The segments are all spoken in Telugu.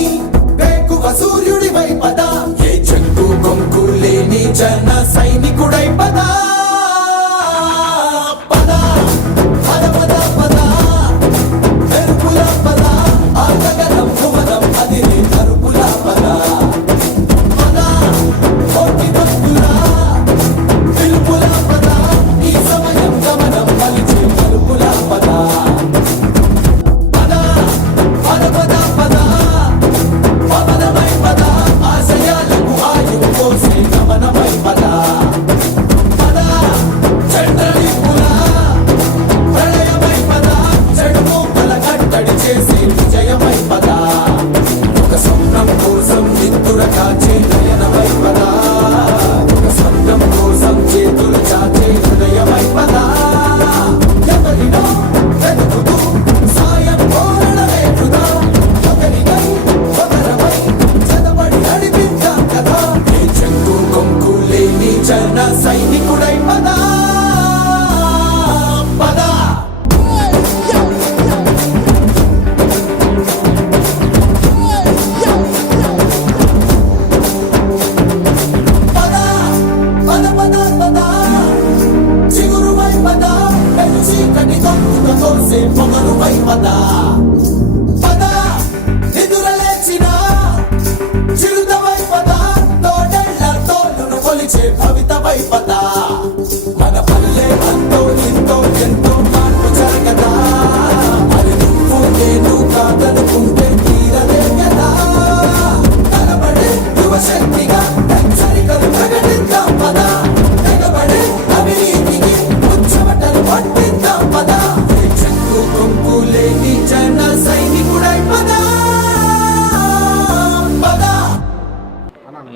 నిలవని వేకువ సూర్యుడివై పద ఏ చెట్టు కొంకు లేని జన సైనికుడై పదా విజయమై పదా ఒక స్వప్నం కోసం నిద్దుర కాచే నయనమై పదా ఒక స్వప్నం కోసం చేతులు చాచే హృదయమై పద ఎవరినో వెతుకుతూ సాయం కోరడమే వృధా. ఒకరికై ఒకరమై చదవడి నడిపించాం కదా. ఏ చెంగు కొంకు లేని జన సైనికుడై పదా పద ipata, eu sinto que tá tudo tão sem, como não vai ipata.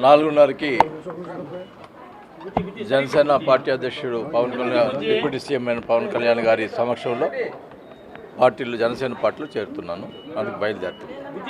నాలుగున్నరకి జనసేన పార్టీ అధ్యక్షుడు పవన్ కళ్యాణ్ డిప్యూటీ సీఎం అయిన పవన్ కళ్యాణ్ గారి సమక్షంలో పార్టీలు జనసేన పార్టీలో చేరుతున్నాను. అందుకు బయలుదేరుతున్నాను.